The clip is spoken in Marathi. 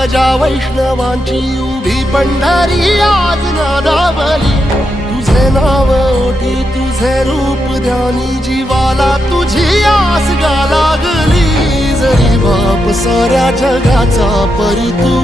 माझ्या वैष्णवांची उभी भंडारी आज ना तुझे नाव ओटी तुझे रूप ध्यानी जीवाला तुझी आस गा लागली जरी बाप साऱ्या जगाचा परी तू